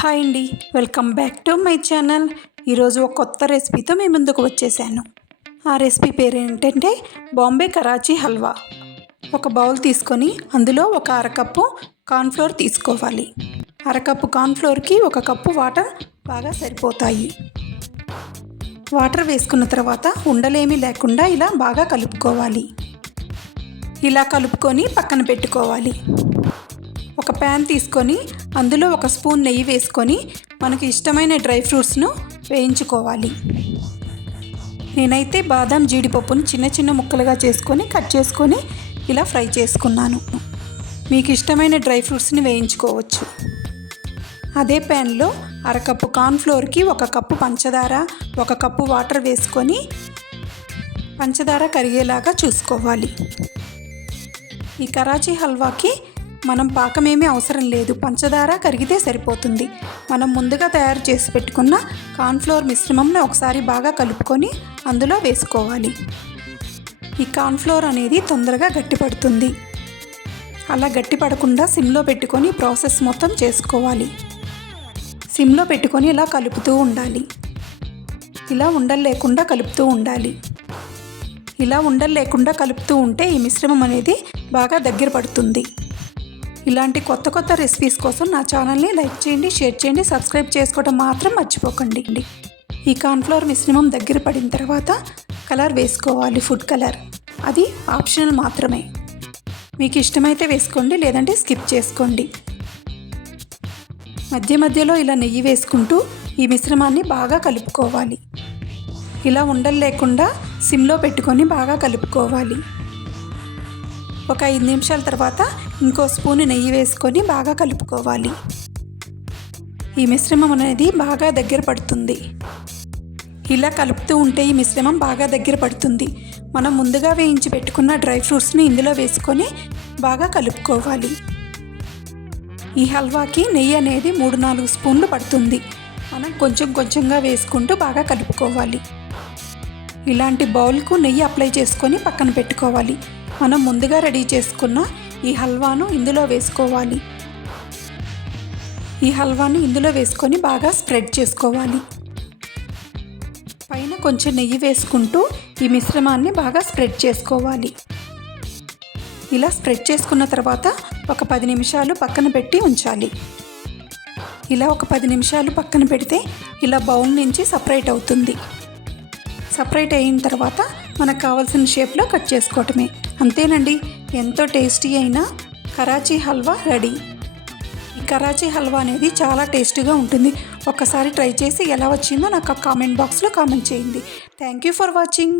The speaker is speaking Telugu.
హాయ్ అండి, welcome back to my channel. ఈరోజు ఒక కొత్త రెసిపీతో మీ ముందుకు వచ్చేసాను. ఆ రెసిపీ పేరు ఏంటంటే బాంబే కరాచీ హల్వా. ఒక బౌల్ తీసుకొని అందులో ఒక అరకప్పు కార్న్ఫ్లోర్ తీసుకోవాలి. అరకప్పు కార్న్ఫ్లోర్కి ఒక కప్పు వాటర్ బాగా సరిపోతాయి. వాటర్ వేసుకున్న తర్వాత ఉండలేమీ లేకుండా ఇలా బాగా కలుపుకోవాలి. ఇలా కలుపుకొని పక్కన పెట్టుకోవాలి. ఒక ప్యాన్ తీసుకొని అందులో ఒక స్పూన్ నెయ్యి వేసుకొని మనకి ఇష్టమైన డ్రై ఫ్రూట్స్ను వేయించుకోవాలి. నేనైతే బాదం జీడిపప్పును చిన్న చిన్న ముక్కలుగా చేసుకొని కట్ చేసుకొని ఇలా ఫ్రై చేసుకున్నాను. మీకు ఇష్టమైన డ్రై ఫ్రూట్స్ని వేయించుకోవచ్చు. అదే ప్యాన్లో అరకప్పు కార్న్ఫ్లోర్కి ఒక కప్పు పంచదార, ఒక కప్పు వాటర్ వేసుకొని పంచదార కరిగేలాగా చూసుకోవాలి. ఈ కరాచీ హల్వాకి మనం పాకమేమీ అవసరం లేదు, పంచదార కరిగితే సరిపోతుంది. మనం ముందుగా తయారు చేసి పెట్టుకున్న కార్న్ఫ్లోర్ మిశ్రమంని ఒకసారి బాగా కలుపుకొని అందులో వేసుకోవాలి. ఈ కార్న్ఫ్లోర్ అనేది తొందరగా గట్టిపడుతుంది. అలా గట్టిపడకుండా సిమ్లో పెట్టుకొని ప్రాసెస్ మొత్తం చేసుకోవాలి. సిమ్లో పెట్టుకొని ఇలా కలుపుతూ ఉండాలి. ఇలా ఉండలు లేకుండా కలుపుతూ ఉండాలి. ఇలా ఉండలు లేకుండా కలుపుతూ ఉంటే ఈ మిశ్రమం అనేది బాగా దగ్గర పడుతుంది. ఇలాంటి కొత్త కొత్త రెసిపీస్ కోసం నా ఛానల్ని లైక్ చేయండి, షేర్ చేయండి, సబ్స్క్రైబ్ చేసుకోవడం మాత్రం మర్చిపోకండి. ఈ కార్న్ఫ్లోర్ మిశ్రమం దగ్గర పడిన తర్వాత కలర్ వేసుకోవాలి. ఫుడ్ కలర్ అది ఆప్షనల్ మాత్రమే. మీకు ఇష్టమైతే వేసుకోండి, లేదంటే స్కిప్ చేసుకోండి. మధ్య మధ్యలో ఇలా నెయ్యి వేసుకుంటూ ఈ మిశ్రమాన్ని బాగా కలుపుకోవాలి. ఇలా ఉండలు లేకుండా సిమ్లో పెట్టుకొని బాగా కలుపుకోవాలి. ఒక 5 నిమిషాల తర్వాత ఇంకో స్పూన్ నెయ్యి వేసుకొని బాగా కలుపుకోవాలి. ఈ మిశ్రమం అనేది బాగా దగ్గర పడుతుంది. ఇలా కలుపుతూ ఉంటే ఈ మిశ్రమం బాగా దగ్గర పడుతుంది. మనం ముందుగా వేయించి పెట్టుకున్న డ్రై ఫ్రూట్స్ని ఇందులో వేసుకొని బాగా కలుపుకోవాలి. ఈ హల్వాకి నెయ్యి అనేది 3-4 స్పూన్లు పడుతుంది. మనం కొంచెం కొంచెంగా వేసుకుంటూ బాగా కలుపుకోవాలి. ఇలాంటి బౌల్కు నెయ్యి అప్లై చేసుకొని పక్కన పెట్టుకోవాలి. మనం ముందుగా రెడీ చేసుకున్న ఈ హల్వాను ఇందులో వేసుకోవాలి. ఈ హల్వాని ఇందులో వేసుకొని బాగా స్ప్రెడ్ చేసుకోవాలి. పైన కొంచెం నెయ్యి వేసుకుంటూ ఈ మిశ్రమాన్ని బాగా స్ప్రెడ్ చేసుకోవాలి. ఇలా స్ప్రెడ్ చేసుకున్న తర్వాత ఒక 10 నిమిషాలు పక్కన పెట్టి ఉంచాలి. ఇలా ఒక 10 నిమిషాలు పక్కన పెడితే ఇలా బౌల్ నుంచి సపరేట్ అవుతుంది. సపరేట్ అయిన తర్వాత మనకు కావాల్సిన షేప్లో కట్ చేసుకోవటమే. అంతేనండి, ఎంతో టేస్టీ అయిన కరాచీ హల్వా రెడీ. ఈ కరాచీ హల్వా అనేది చాలా టేస్టీగా ఉంటుంది. ఒక్కసారి ట్రై చేసి ఎలా వచ్చిందో నాకు కామెంట్ బాక్స్లో కామెంట్ చేయండి. Thank you for watching.